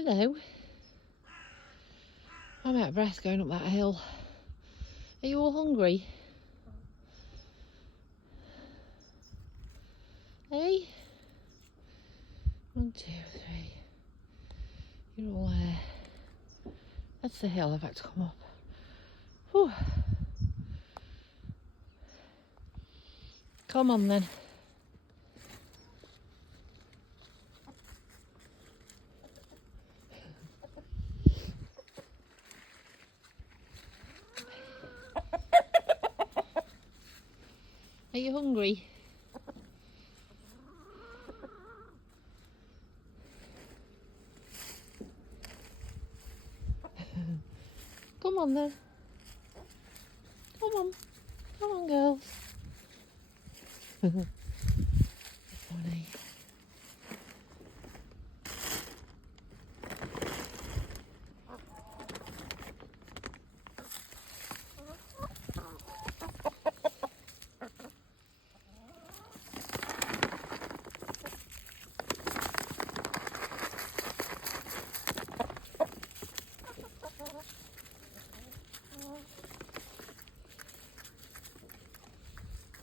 Hello. I'm out of breath going up that hill. Are you all hungry? Hey? 1, 2, 3. You're all there. That's the hill I've had to come up. Whew. Come on then. Are you hungry? Come on then. Come on. Come on, girls. Funny.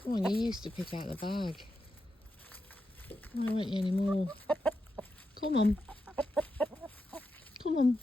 Come on, you used to pick out the bag. Why won't you anymore? Come on. Come on.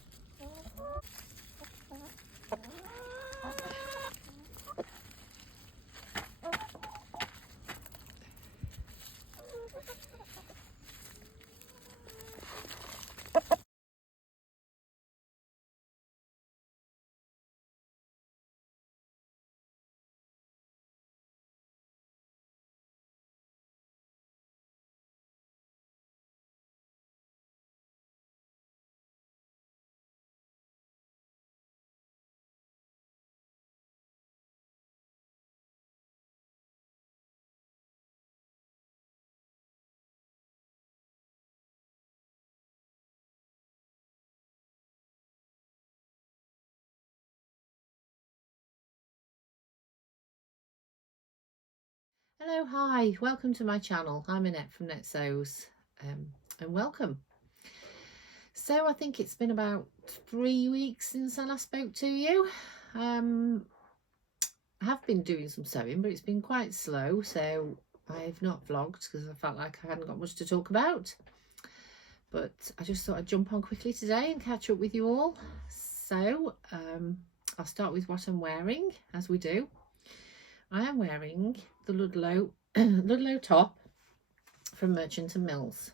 Hello, hi, welcome to my channel. I'm Annette from Net Sews, and welcome. So I think it's been about 3 weeks since I last spoke to you. I have been doing some sewing, but it's been quite slow, so I've not vlogged because I felt like I hadn't got much to talk about. But I just thought I'd jump on quickly today and catch up with you all. So I'll start with what I'm wearing, as we do. I am wearing the Ludlow top from Merchant and Mills.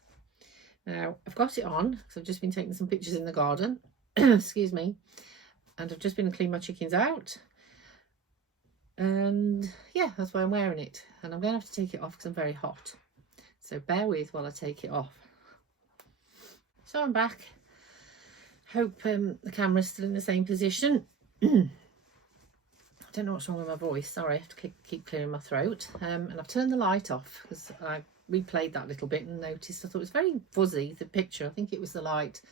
Now I've got it on because I've just been taking some pictures in the garden excuse me, and I've just been to clean my chickens out, and yeah, that's why I'm wearing it. And I'm going to have to take it off because I'm very hot, so bear with while I take it off. So I'm back. Hope the camera's still in the same position. I don't know what's wrong with my voice, sorry, I have to keep clearing my throat. And I've turned the light off because I replayed that little bit and noticed, I thought it was very fuzzy, the picture. I think it was the light.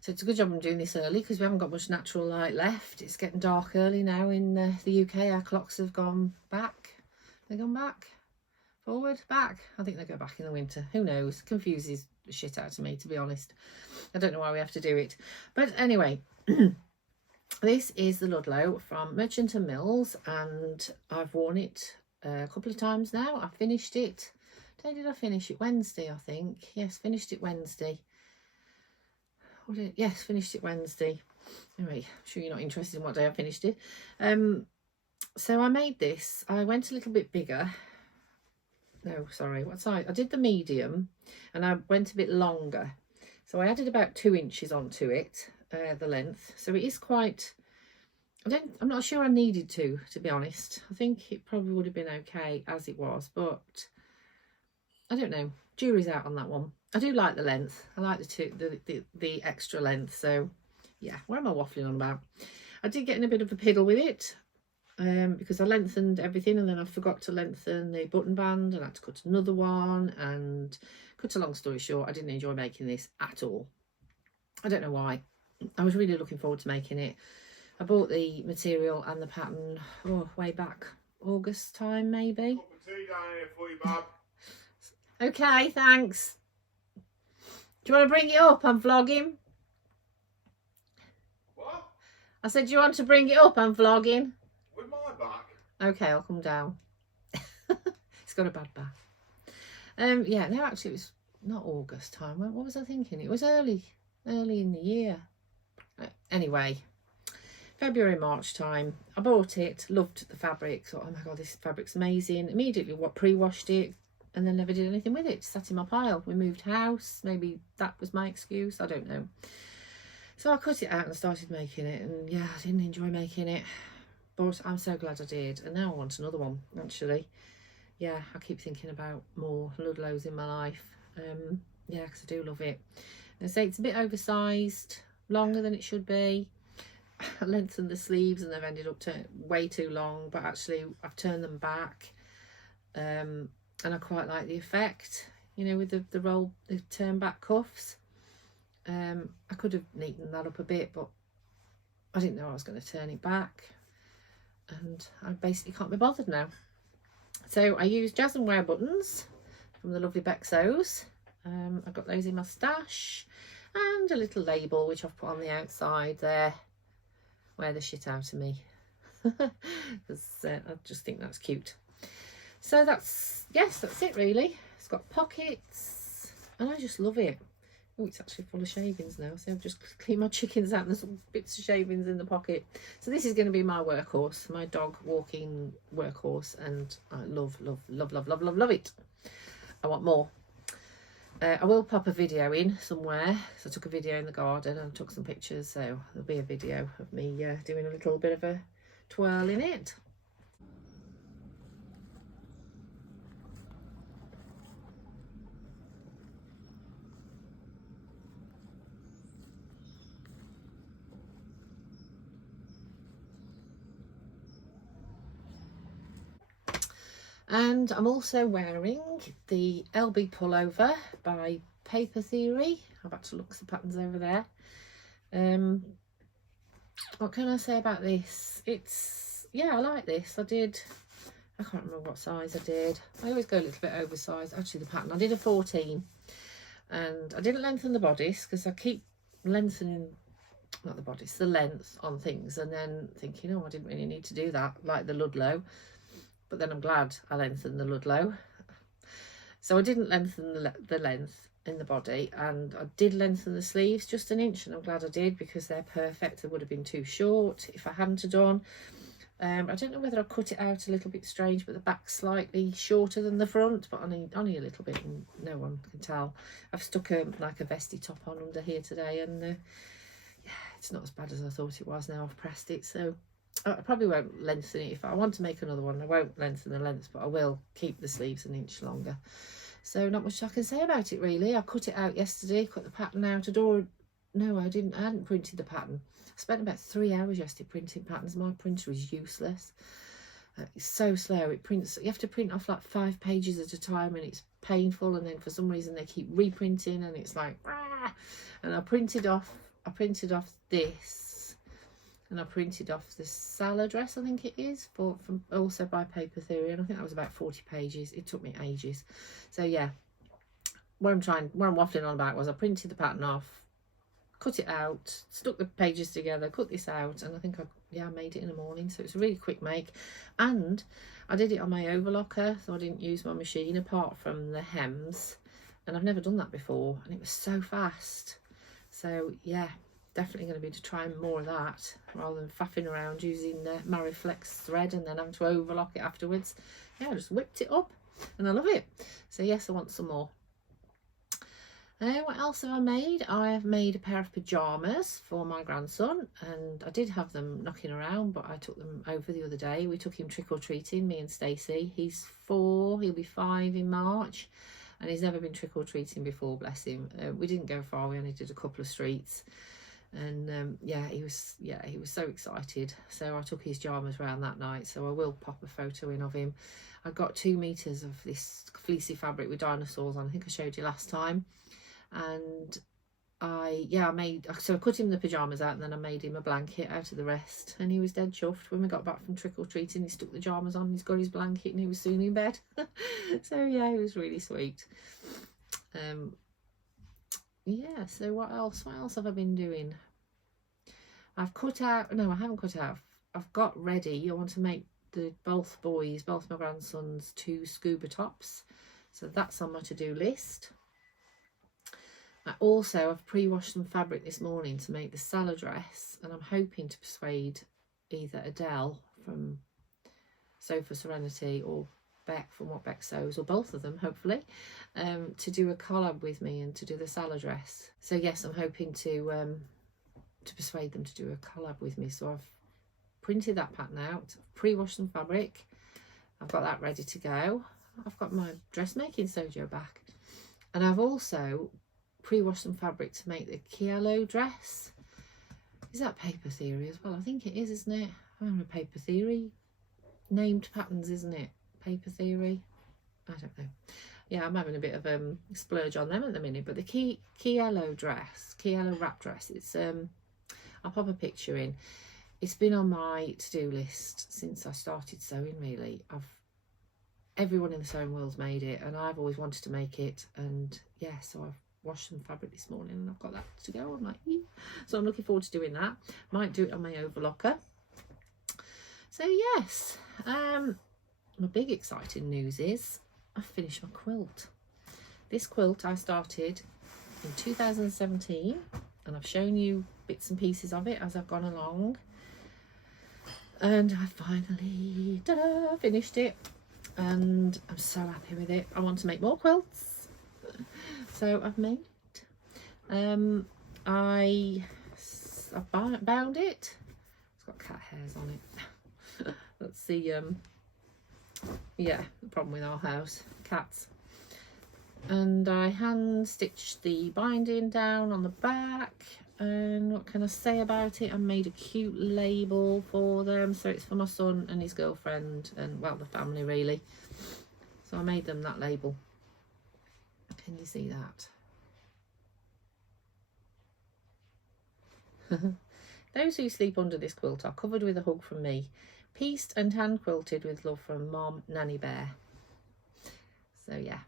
So it's a good job I'm doing this early because we haven't got much natural light left. It's getting dark early now in the UK. Our clocks have gone back. They've gone back? Forward? Back? I think they go back in the winter. Who knows? Confuses the shit out of me, to be honest. I don't know why we have to do it. But anyway, this is the Ludlow from Merchant and Mills, and I've worn it a couple of times now. I finished it. What day did I finish it? Wednesday, I think. Yes, finished it Wednesday. Yes, finished it Wednesday. Anyway, I'm sure you're not interested in what day I finished it. So I made this. I went a little bit bigger. No, sorry, what size? I did the medium, and I went a bit longer. So I added about 2 inches onto it, the length. So it is quite, I'm not sure I needed to be honest. I think it probably would have been okay as it was, but I don't know. Jury's out on that one. I do like the length. I like the extra length. So yeah, what am I waffling on about? I did get in a bit of a piddle with it because I lengthened everything, and then I forgot to lengthen the button band, and I had to cut another one. And cut a long story short, I didn't enjoy making this at all. I don't know why. I was really looking forward to making it. I bought the material and the pattern way back August time, maybe. Put my tea down here for you, Bob. Okay, thanks. Do you want to bring it up? I'm vlogging. I said, do you want to bring it up? I'm vlogging. With my back? Okay, I'll come down. It's got a bad back. Yeah, no, actually, it was not August time. What was I thinking? It was early in the year. Anyway, February, March time. I bought it, loved the fabric. Thought, oh my God, this fabric's amazing. Immediately pre-washed it and then never did anything with it. Just sat in my pile. We moved house. Maybe that was my excuse. I don't know. So I cut it out and started making it. And yeah, I didn't enjoy making it. But I'm so glad I did. And now I want another one, actually. Yeah, I keep thinking about more Ludlows in my life. Yeah, because I do love it. And I say it's a bit oversized, longer than it should be. I lengthened the sleeves and they've ended up way too long, but actually I've turned them back. And I quite like the effect, you know, with the roll, the turn back cuffs. I could have neatened that up a bit, but I didn't know I was going to turn it back. And I basically can't be bothered now. So I used Jazz and Wear buttons from the lovely Bexos. I've got those in my stash, and a little label which I've put on the outside there. Wear the shit out of me. Because I just think that's cute. So that's it really. It's got pockets and I just love it. Oh, it's actually full of shavings now. So I've just cleaned my chickens out and there's some bits of shavings in the pocket. So this is going to be my workhorse, my dog walking workhorse, and I love it. I want more. I will pop a video in somewhere. So I took a video in the garden and took some pictures. So there'll be a video of me doing a little bit of a twirl in it. And I'm also wearing the LB pullover by Paper Theory. I've had to look at the patterns over there. What can I say about this? Yeah, I like this. I can't remember what size I did. I always go a little bit oversized. Actually, the pattern, I did a 14. And I didn't lengthen the bodice because I keep lengthening, not the bodice, the length on things. And then thinking, oh, I didn't really need to do that, like the Ludlow. But then I'm glad I lengthened the Ludlow. So I didn't lengthen the length in the body, and I did lengthen the sleeves just an inch, and I'm glad I did because they're perfect. They would have been too short if I hadn't have done. I don't know whether I cut it out a little bit strange, but the back's slightly shorter than the front, but only a little bit, and no one can tell. I've stuck like a vesty top on under here today, and yeah, it's not as bad as I thought it was now I've pressed it. So I probably won't lengthen it. If I want to make another one, I won't lengthen the length, but I will keep the sleeves an inch longer. So not much I can say about it really. I cut it out yesterday, cut the pattern out. No, I hadn't printed the pattern. I spent about 3 hours yesterday printing patterns. My printer is useless. It's so slow. It prints, you have to print off like 5 pages at a time, and it's painful. And then for some reason they keep reprinting, and it's like, ah! And I printed off this. And I printed off the salad dress, I think it is, from also by Paper Theory, and I think that was about 40 pages. It took me ages. So yeah, what I'm waffling on about was I printed the pattern off, cut it out, stuck the pages together, cut this out, and I think I made it in the morning. So it's a really quick make, and I did it on my overlocker, so I didn't use my machine apart from the hems, and I've never done that before, and it was so fast. So yeah, definitely going to be trying more of that rather than faffing around using the Mariflex thread and then having to overlock it afterwards. Yeah, I just whipped it up and I love it. So yes, I want some more. What else have I made? I have made a pair of pyjamas for my grandson, and I did have them knocking around, but I took them over the other day. We took him trick-or-treating, me and Stacey. He's 4, he'll be 5 in March, and he's never been trick-or-treating before, bless him. We didn't go far, we only did a couple of streets. And yeah, he was so excited. So I took his pyjamas around that night, so I will pop a photo in of him. I got 2 meters of this fleecy fabric with dinosaurs on. I think I showed you last time. And I cut him the pyjamas out, and then I made him a blanket out of the rest, and he was dead chuffed. When we got back from trick-or-treating, he stuck the pyjamas on, he's got his blanket, and he was soon in bed. So yeah, it was really sweet. Yeah, so what else have I been doing? I've cut out, no I haven't cut out, I've got ready, I want to make both my grandsons 2 scuba tops, so that's on my to-do list. I also have pre-washed some fabric this morning to make the salad dress, and I'm hoping to persuade either Adele from Sofa Serenity or Beck from What Beck Sews, or both of them hopefully, to do a collab with me and to do the salad dress. So yes, I'm hoping to persuade them to do a collab with me. So I've printed that pattern out, pre-washed some fabric, I've got that ready to go. I've got my dressmaking sojo back, and I've also pre-washed some fabric to make the Kielo dress. Is that Paper Theory as well? I think it is, isn't it? I don't know, Paper Theory named patterns, isn't it? Paper Theory, I don't know. Yeah, I'm having a bit of splurge on them at the minute, but the Kielo dress, Kielo wrap dress, it's I'll pop a picture in. It's been on my to-do list since I started sewing, really. Everyone in the sewing world's made it, and I've always wanted to make it, and yeah, so I've washed some fabric this morning and I've got that to go. I'm like, so I'm looking forward to doing that. Might do it on my overlocker. So yes, my big exciting news is I've finished my quilt. This quilt I started in 2017, and I've shown you bits and pieces of it as I've gone along, and I finally finished it, and I'm so happy with it. I want to make more quilts, so I've made it. I bound it. It's got cat hairs on it. That's the yeah, the problem with our house, cats. And I hand stitched the binding down on the back, and what can I say about it? I made a cute label for them, so it's for my son and his girlfriend, and well, the family really. So I made them that label. Can you see that? Those who sleep under this quilt are covered with a hug from me, pieced and hand quilted with love from Mom, Nanny Bear. So yeah,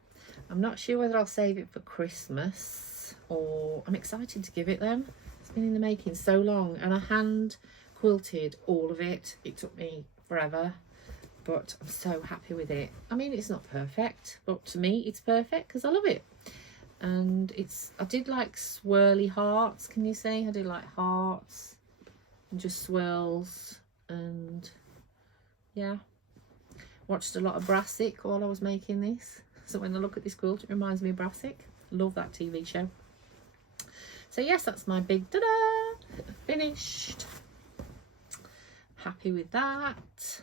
I'm not sure whether I'll save it for Christmas, or I'm excited to give it them. It's been in the making so long, and I hand quilted all of it. It took me forever, but I'm so happy with it. I mean, it's not perfect, but to me it's perfect because I love it. And I did like swirly hearts, can you see? I did like hearts and just swirls, and yeah, watched a lot of Brassic while I was making this. So when I look at this quilt, it reminds me of Brassic. Love that TV show. So yes, that's my big ta-da, finished. Happy with that.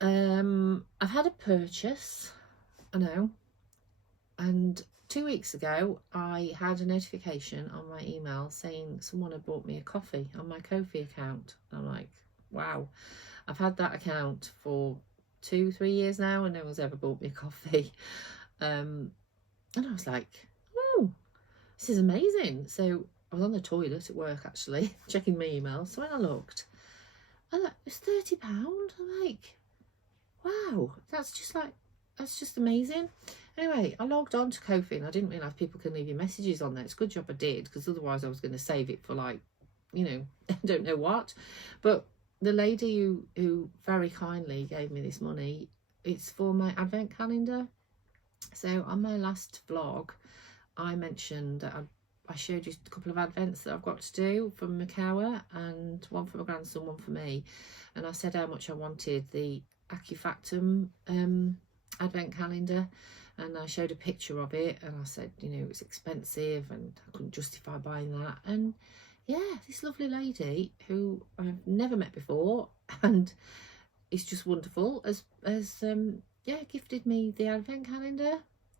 I've had a purchase, I know, and 2 weeks ago I had a notification on my email saying someone had bought me a coffee on my Ko-fi account. I'm like, wow, I've had that account for 2-3 years now and no one's ever bought me a coffee. And I was like, oh, this is amazing. So I was on the toilet at work actually checking my emails, so when I looked, and it was £30. I'm like, wow, that's just amazing. Anyway, I logged on to Ko-fi and I didn't realise people can leave you messages on there. It's a good job I did, because otherwise I was going to save it for, like, you know, I don't know what. But the lady who very kindly gave me this money, it's for my advent calendar. So on my last vlog, I mentioned that I showed you a couple of advents that I've got to do from Makawa, and one for my grandson, one for me. And I said how much I wanted the Acufactum advent calendar, and I showed a picture of it, and I said, you know, it's expensive and I couldn't justify buying that. And yeah, this lovely lady who I've never met before, and it's just wonderful, as yeah, gifted me the advent calendar,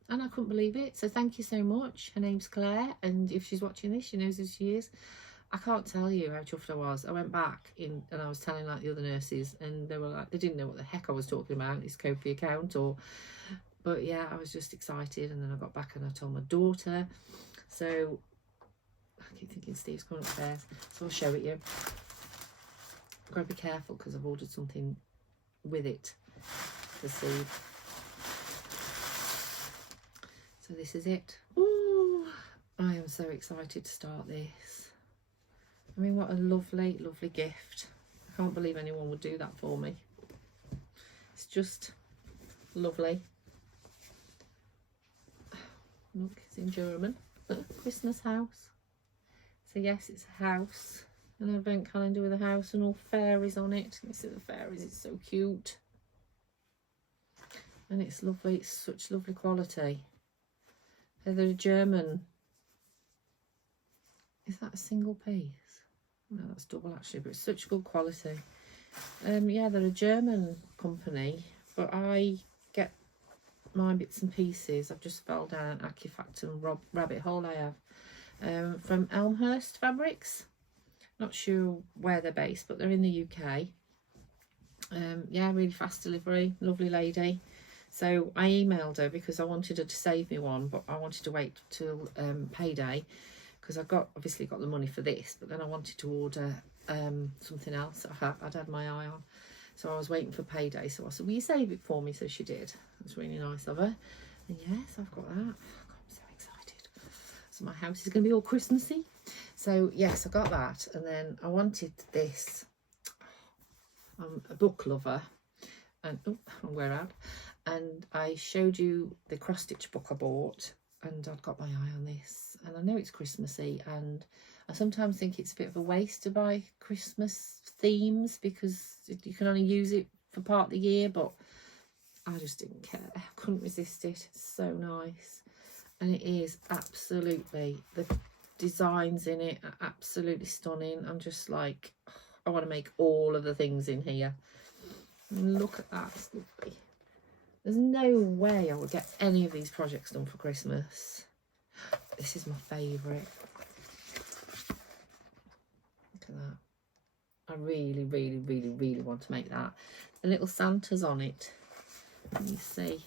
and I couldn't believe it. So thank you so much. Her name's Claire, and if she's watching this, she knows who she is. I can't tell you how chuffed I was. I went back in and I was telling like the other nurses, and they were like, they didn't know what the heck I was talking about, this Ko-fi account, but yeah, I was just excited. And then I got back and I told my daughter. So I keep thinking Steve's coming upstairs, so I'll show it you. I've got to be careful because I've ordered something with it for Steve. So this is it. Ooh, I am so excited to start this. I mean, what a lovely, lovely gift. I can't believe anyone would do that for me. It's just lovely. Look, it's in German. Christmas house. So yes, it's a house. An advent calendar with a house and all fairies on it. You see the fairies, it's so cute. And it's lovely, it's such lovely quality. So they're German. Is that a single piece? No, that's double actually, but it's such good quality. Yeah, they're a German company, but I get my bits and pieces. I've just fell down an Acufactum rabbit hole I have. From Elmhurst Fabrics. Not sure where they're based, but they're in the UK. Yeah, really fast delivery, lovely lady. So I emailed her because I wanted her to save me one, but I wanted to wait till payday because I've obviously got the money for this, but then I wanted to order something else I'd had my eye on. So I was waiting for payday. So I said, will you save it for me? So she did. It was really nice of her. And yes, I've got that. Oh, God, I'm so excited. So my house is going to be all Christmassy. So yes, I got that. And then I wanted this. I'm a book lover. And oh, I'm wear out. And I showed you the cross stitch book I bought, and I'd got my eye on this, and I know it's Christmassy, and I sometimes think it's a bit of a waste to buy Christmas themes because you can only use it for part of the year, but I just didn't care. I couldn't resist it. It's so nice, and it is absolutely, the designs in it are absolutely stunning. I'm just like, I want to make all of the things in here. And look at that, it's lovely. There's no way I would get any of these projects done for Christmas. This is my favourite. Look at that. I really, really, really, really want to make that. The little Santas on it. Let me see.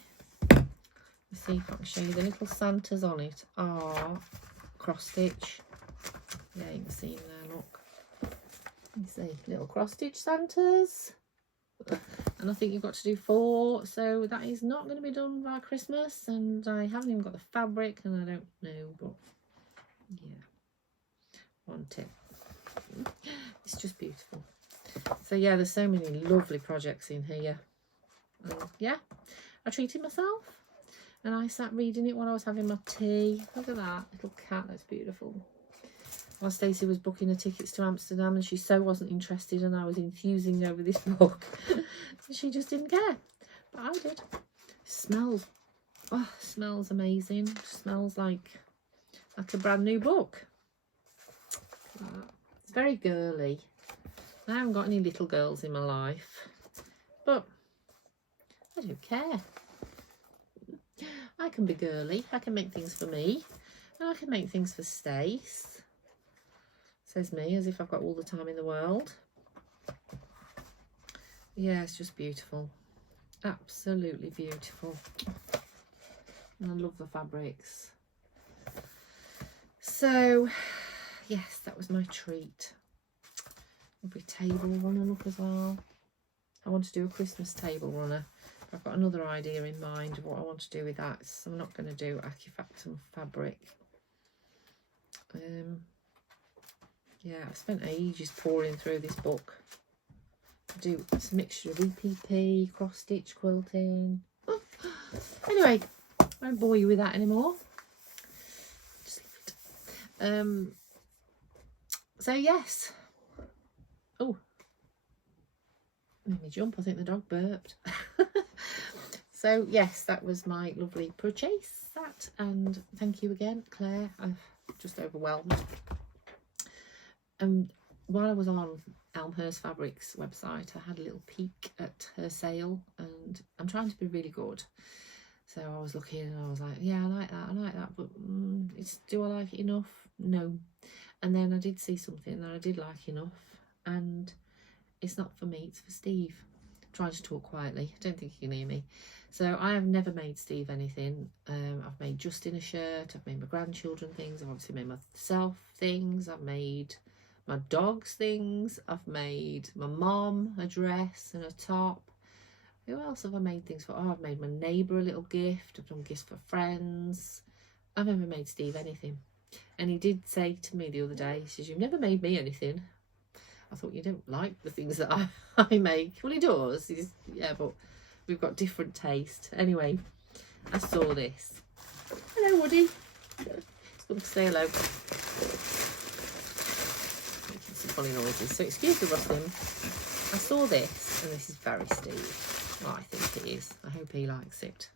Let's see if I can show you. The little Santas on it are cross stitch. Yeah, you can see them there, look. Let me see. Little cross stitch Santas. And I think you've got to do 4, so that is not going to be done by Christmas, and I haven't even got the fabric, and I don't know, but yeah, want it. It's just beautiful. So yeah, there's so many lovely projects in here, and yeah, I treated myself, and I sat reading it while I was having my tea. Look at that little cat, that's beautiful. While Stacey was booking her tickets to Amsterdam, and she so wasn't interested, and I was enthusing over this book. She just didn't care, but I did. It smells, oh, smells amazing. It smells like a brand new book. It's very girly. I haven't got any little girls in my life, but I don't care. I can be girly. I can make things for me, and I can make things for Stace. Says me, as if I've got all the time in the world. Yeah, it's just beautiful. Absolutely beautiful. And I love the fabrics. So, yes, that was my treat. Lovely table runner look as well. I want to do a Christmas table runner. I've got another idea in mind of what I want to do with that. So I'm not going to do Acufactum fabric. Yeah, I've spent ages pouring through this book. It's a mixture of EPP, cross stitch, quilting. Oh. Anyway, I won't bore you with that anymore. Just love it. So yes. Oh, made me jump. I think the dog burped. So yes, that was my lovely purchase. That, and thank you again, Claire. I'm just overwhelmed. While I was on Elmhurst Fabrics website, I had a little peek at her sale, and I'm trying to be really good. So I was looking and I was like, yeah, I like that, but do I like it enough? No. And then I did see something that I did like enough, and it's not for me, it's for Steve. I'm trying to talk quietly, I don't think you can hear me. So I have never made Steve anything. I've made Justin a shirt, I've made my grandchildren things, I've obviously made myself things, I've made my dogs things, I've made my mom a dress and a top. Who else have I made things for? Oh, I've made my neighbour a little gift, I've done gifts for friends. I've never made Steve anything. And he did say to me the other day, he says, "You've never made me anything." I thought, you don't like the things that I make. Well, he does. Yeah, but we've got different taste. Anyway, I saw this. Hello, Woody. It's come to say hello. Making some funny noises. So excuse the rustling. I saw this, and this is very Steve. Well, I think it is. I hope he likes it.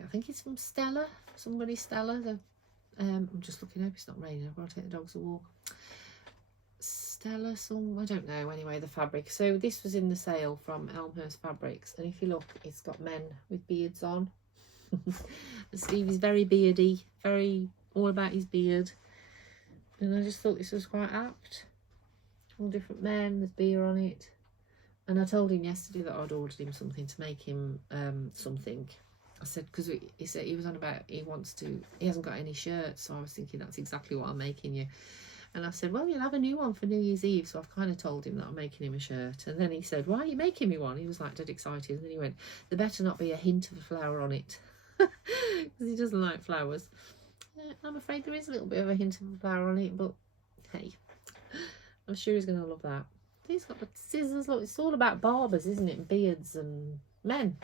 I think it's from Stella. Somebody Stella. I'm just looking, hope it's not raining. I've got to take the dogs a walk. Stella, I don't know. Anyway, the fabric. So this was in the sale from Elmhurst Fabrics, and if you look, it's got men with beards on. Steve is very beardy, very all about his beard, and I just thought this was quite apt. All different men, there's beer on it. And I told him yesterday that I'd ordered him something to make him something. I said, because he said he was on about he hasn't got any shirts, so I was thinking that's exactly what I'm making you. And I said, well, you'll have a new one for New Year's Eve. So I've kind of told him that I'm making him a shirt. And then he said, why are you making me one? He was like dead excited. And then he went, there better not be a hint of a flower on it. Because he doesn't like flowers. I'm afraid there is a little bit of a hint of a flower on it. But hey, I'm sure he's going to love that. He's got the scissors. Look, it's all about barbers, isn't it? And beards and men.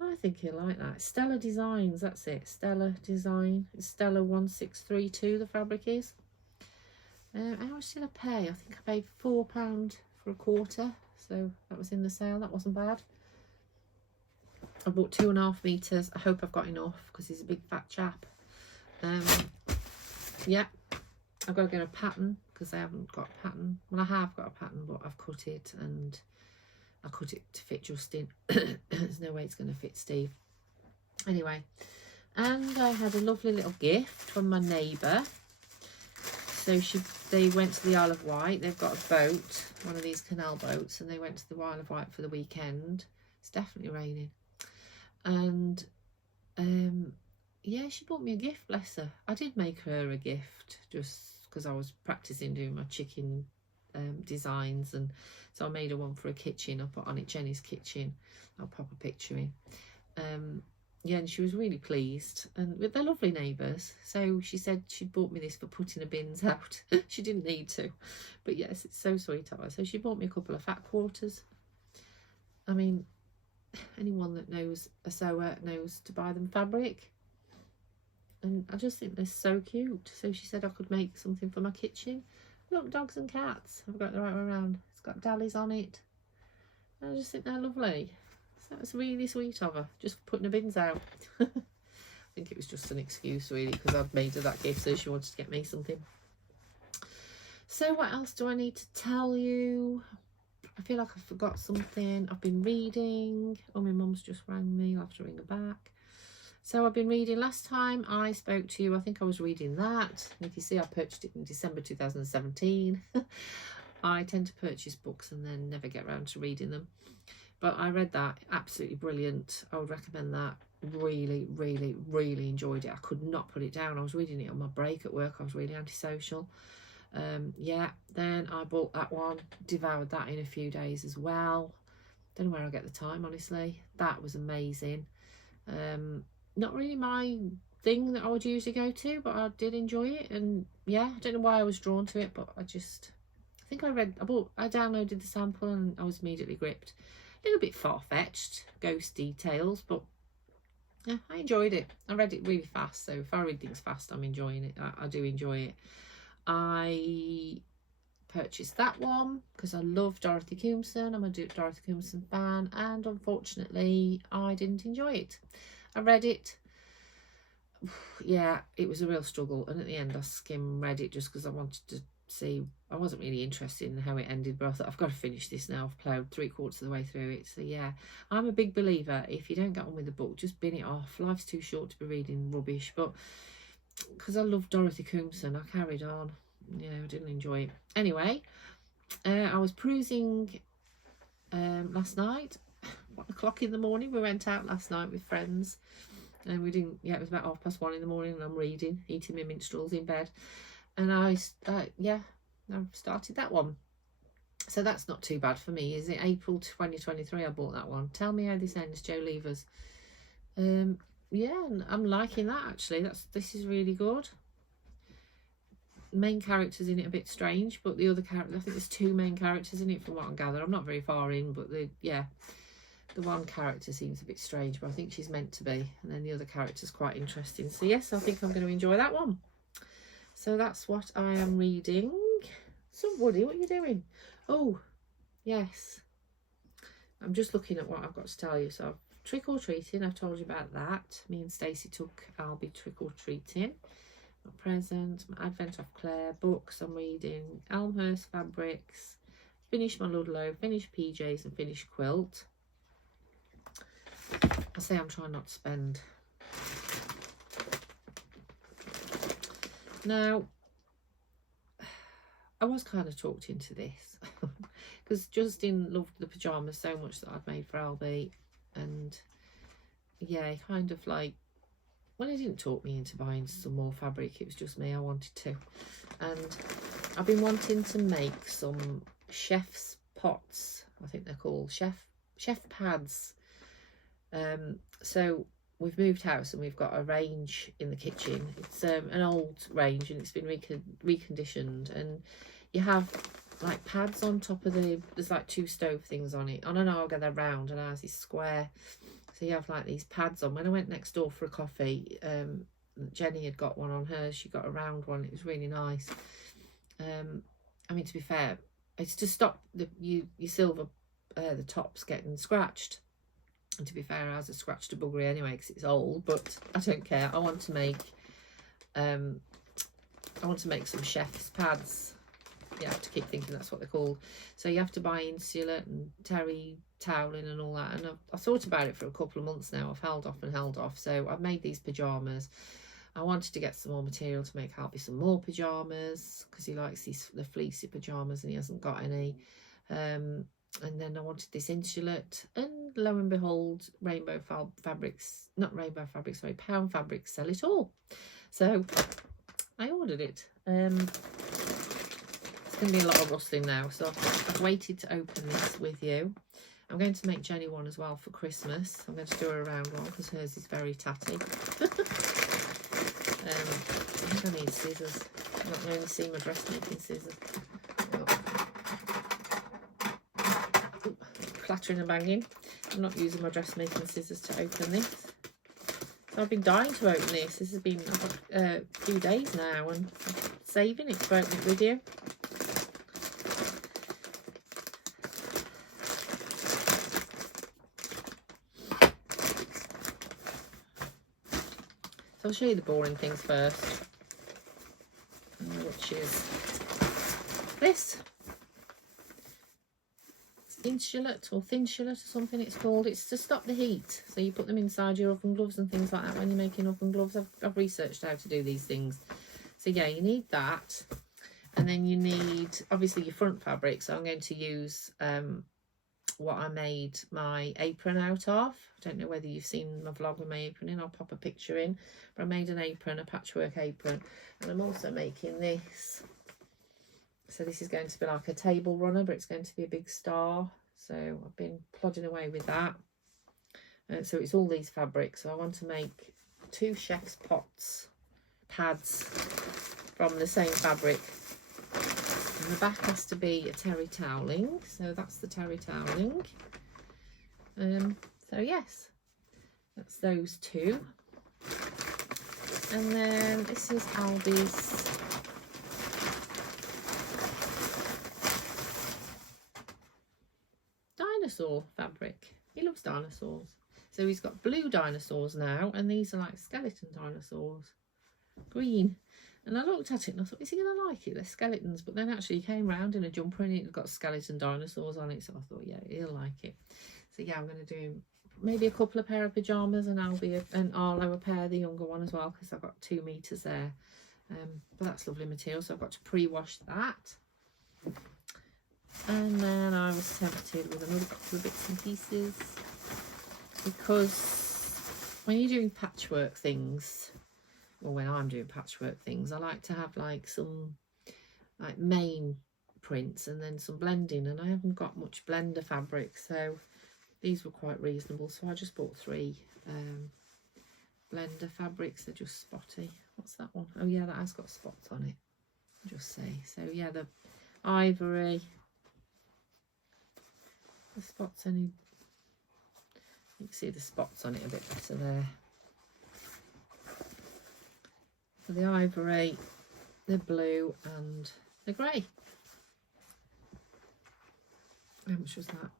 I think he'll like that. Stella Designs, that's it. Stella Design. It's Stella 1632, the fabric is. How much did I pay? I think I paid £4 for a quarter. So that was in the sale. That wasn't bad. I bought 2.5 meters. I hope I've got enough because he's a big fat chap. Yeah, I've got to get a pattern because I haven't got a pattern. Well, I have got a pattern, but I've cut it and I cut it to fit Justin. There's no way it's going to fit Steve. Anyway, and I had a lovely little gift from my neighbour. So they went to the Isle of Wight. They've got a boat, one of these canal boats, and they went to the Isle of Wight for the weekend. It's definitely raining. And yeah, she bought me a gift, bless her. I did make her a gift just because I was practicing doing my chicken designs, and so I made her one for a kitchen. I put on it Jenny's kitchen. I'll pop a picture in. Yeah, and she was really pleased, and they're lovely neighbours. So she said she bought me this for putting the bins out. She didn't need to, but yes, it's so sweet of her. So she bought me a couple of fat quarters. I mean, anyone that knows a sewer knows to buy them fabric, and I just think they're so cute. So she said I could make something for my kitchen. Look, dogs and cats. I've got it the right way around. It's got dallies on it. I just think they're lovely. So that's really sweet of her, just putting the bins out. I think it was just an excuse really, because I'd made her that gift, so she wanted to get me something. So what else do I need to tell you? I feel like I forgot something. I've been reading. Oh, my mum's just rang me. I'll have to ring her back. So I've been reading. Last time I spoke to you, I think I was reading that. And if you see, I purchased it in December 2017. I tend to purchase books and then never get around to reading them. But I read that. Absolutely brilliant. I would recommend that. Really, really, really enjoyed it. I could not put it down. I was reading it on my break at work. I was really antisocial. Yeah, then I bought that one. Devoured that in a few days as well. Don't know where I get the time, honestly. That was amazing. Not really my thing that I would usually go to, but I did enjoy it. And yeah, I don't know why I was drawn to it, but I think I downloaded the sample and I was immediately gripped. A little bit far-fetched, ghost details, but yeah, I enjoyed it. I read it really fast, so if I read things fast, I'm enjoying it. I do enjoy it. I purchased that one because I love Dorothy Comson. I'm a Dorothy Comson fan, and unfortunately, I didn't enjoy it. I read it. Yeah, it was a real struggle, and at the end, I read it just because I wanted to see. I wasn't really interested in how it ended, but I thought I've got to finish this now. I've ploughed 3/4 of the way through it. So yeah, I'm a big believer, if you don't get on with the book, just bin it off. Life's too short to be reading rubbish. But because I love Dorothy Comson, I carried on. You know, I didn't enjoy it. Anyway, I was perusing last night. 1 o'clock in the morning. We went out last night with friends, and we didn't. Yeah, it was about 1:30 in the morning, and I'm reading, eating my minstrels in bed. And I started that one. So that's not too bad for me, is it? April 2023 I bought that one. Tell me how this ends, Joe Levers. Yeah, I'm liking that actually. This is really good. main characters in it a bit strange, but the other character, I think there's 2 main characters in it from what I gather. I'm not very far in, but the one character seems a bit strange, but I think she's meant to be, and then the other character's quite interesting. So yes, I think I'm going to enjoy that one. So that's what I am reading. So Woody, what are you doing? Oh yes, I'm just looking at what I've got to tell you. So trick or treating, I've told you about that. Me and Stacey took Albie trick or treating. My present, my Advent of Claire books. I'm reading Elmhurst Fabrics, finished my Ludlow, finished PJs, and finished Quilt. I say I'm trying not to spend. Now, I was kind of talked into this because Justin loved the pyjamas so much that I'd made for Albie, and yeah, kind of like, well, he didn't talk me into buying some more fabric, it was just me, I wanted to. And I've been wanting to make some chef's pots, I think they're called chef pads. So we've moved house and we've got a range in the kitchen. It's an old range and it's been reconditioned, and you have like pads on top of there's like 2 stove things on it. On an Arga they're round and ours is square, so you have like these pads on. When I went next door for a coffee, Jenny had got one on hers. She got a round one, it was really nice. I mean, to be fair, it's to stop your silver the tops getting scratched. And to be fair, ours has scratched a buggery anyway because it's old, but I don't care. I want to make some chef's pads. You have to keep thinking that's what they're called. So you have to buy insulate and terry toweling and all that. And I've thought about it for a couple of months now. I've held off. So I've made these pyjamas. I wanted to get some more material to make Albie some more pyjamas because he likes the fleecy pyjamas and he hasn't got any. And then I wanted this insulate, and lo and behold, Pound Fabrics sell it all. So I ordered it. It's going to be a lot of rustling now, so I've waited to open this with you. I'm going to make Jenny one as well for Christmas. I'm going to do her a round one because hers is very tatty. I think I need scissors. I'm not going to see my dressmaking scissors. Clattering and banging. I'm not using my dressmaking scissors to open this. So I've been dying to open this. This has been a few days now, and I'm saving it to open it with you. So I'll show you the boring things first, which is this. Insulate or thinsulate or something it's called. It's to stop the heat, so you put them inside your oven gloves and things like that when you're making oven gloves. I've researched how to do these things. So yeah, you need that, and then you need obviously your front fabric. So I'm going to use what I made my apron out of. I don't know whether you've seen my vlog with my apron in. I'll pop a picture in, but I made an apron, a patchwork apron, and I'm also making this. So this is going to be like a table runner, but it's going to be a big star. So I've been plodding away with that. So it's all these fabrics. So I want to make 2 chef's pads from the same fabric. And the back has to be a terry toweling. So that's the terry toweling. So yes, that's those 2. And then this is Albie's dinosaur fabric. He loves dinosaurs, so he's got blue dinosaurs now, and these are like skeleton dinosaurs, green. And I looked at it and I thought, is he gonna like it? They're skeletons. But then actually he came round in a jumper and it got skeleton dinosaurs on it, so I thought, yeah, he'll like it. So yeah, I'm gonna do maybe a couple of pair of pajamas, and Arlo a pair, the younger one as well, because I've got 2 meters there. But that's lovely material, so I've got to pre-wash that. And then I was tempted with another couple of bits and pieces, because when you're doing patchwork things, or when I'm doing patchwork things, I like to have like some like main prints and then some blending, and I haven't got much blender fabric, so these were quite reasonable. So I just bought 3 blender fabrics. They're just spotty. What's that one? Oh yeah, that has got spots on it. just see. So yeah, the ivory, the spots only, you can see the spots on it a bit better there. For the ivory, the blue and the grey. How much was that?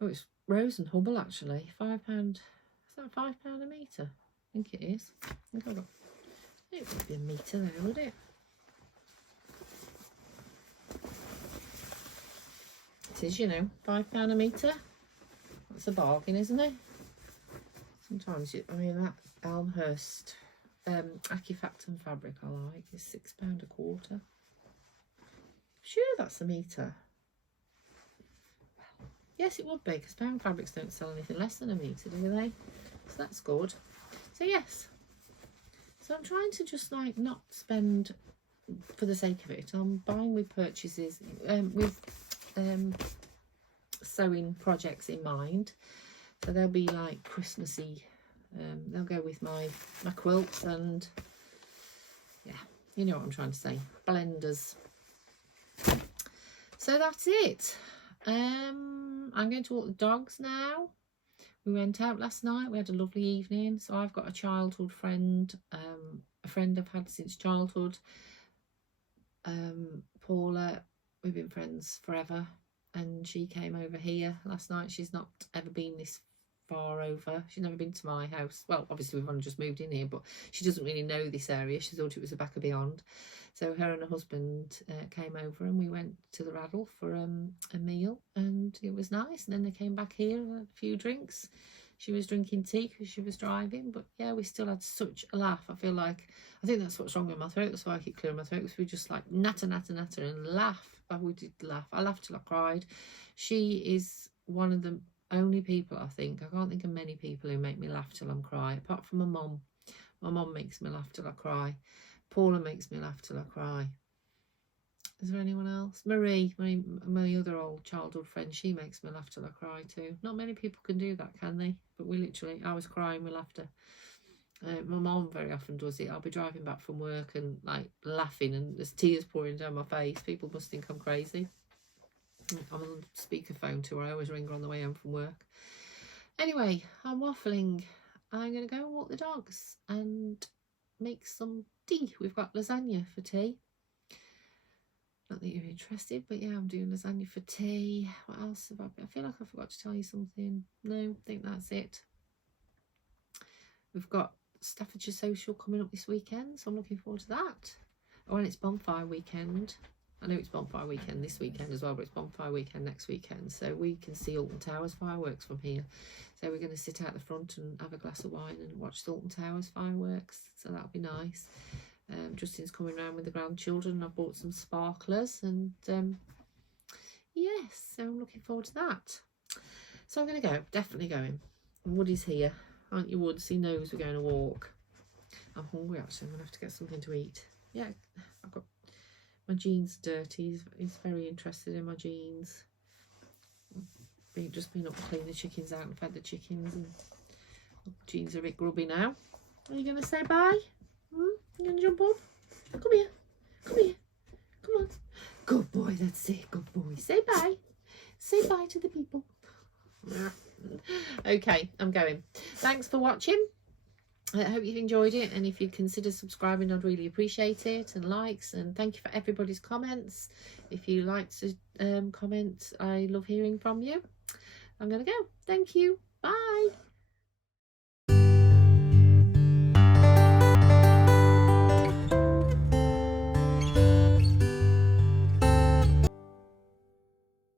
Oh, it's Rose and Hubble actually. £5. Is that £5 a metre? I think it is. I think I got, it would be a metre there, would it? It is, you know, £5 a metre. That's a bargain, isn't it? Sometimes, I mean, that Elmhurst Acifacton fabric I like is £6 a quarter. Sure, that's a metre. Yes, it would be, because pound fabrics don't sell anything less than a metre, do they? So that's good. So yes. So I'm trying to just like not spend for the sake of it. I'm buying with purchases, with sewing projects in mind. So they'll be like Christmassy. They'll go with my quilts and yeah, you know what I'm trying to say. Blenders. So that's it. I'm going to walk the dogs now. We went out last night. We had a lovely evening. So I've got a childhood friend, a friend I've had since childhood. Paula, we've been friends forever. And she came over here last night. She's not ever been this far over. She's never been to my house. Well, obviously we've only just moved in here, but she doesn't really know this area. She thought it was the back of beyond. So her and her husband came over and we went to the Raddle for a meal and it was nice. And then they came back here, a few drinks. She was drinking tea because she was driving, but yeah, we still had such a laugh. I think that's what's wrong with my throat. That's why I keep clearing my throat, because we just like natter and laugh. Oh, we did laugh. I laughed till I cried. She is one of the only people, I can't think of many people who make me laugh till I'm crying, apart from my mum. My mum makes me laugh till I cry. Paula makes me laugh till I cry. Is there anyone else? Marie, my other old childhood friend, she makes me laugh till I cry too. Not many people can do that, can they? But we literally, I was crying with laughter. My mum very often does it. I'll be driving back from work and like laughing and there's tears pouring down my face. People must think I'm crazy. I'm on speakerphone to her. I always ring her on the way home from work. Anyway, I'm waffling. I'm going to go and walk the dogs and make some tea. We've got lasagna for tea. Not that you're interested, but yeah, I'm doing lasagna for tea. What else have I feel like I forgot to tell you something. No, I think that's it. We've got Staffordshire Social coming up this weekend, so I'm looking forward to that. Oh, and it's bonfire weekend. I know it's bonfire weekend this weekend as well, but it's bonfire weekend next weekend. So we can see Alton Towers fireworks from here. So we're going to sit out the front and have a glass of wine and watch the Alton Towers fireworks. So that'll be nice. Justin's coming around with the grandchildren. I've bought some sparklers and yes, so I'm looking forward to that. So I'm going to go, definitely going. And Woody's here, aren't you, Woods? He knows we're going to walk. I'm hungry actually. I'm going to have to get something to eat. Yeah, I've got my jeans dirty. He's very interested in my jeans. Just been up to clean the chickens out and fed the chickens, and jeans are a bit grubby now. Are you going to say bye? You going to jump up? Come here. Come here. Come on. Good boy, that's it. Good boy. Say bye. Say bye to the people. Okay, I'm going. Thanks for watching. I hope you've enjoyed it, and if you consider subscribing, I'd really appreciate it, and likes, and thank you for everybody's comments. If you like to comment, I love hearing from you. I'm going to go. Thank you. Bye.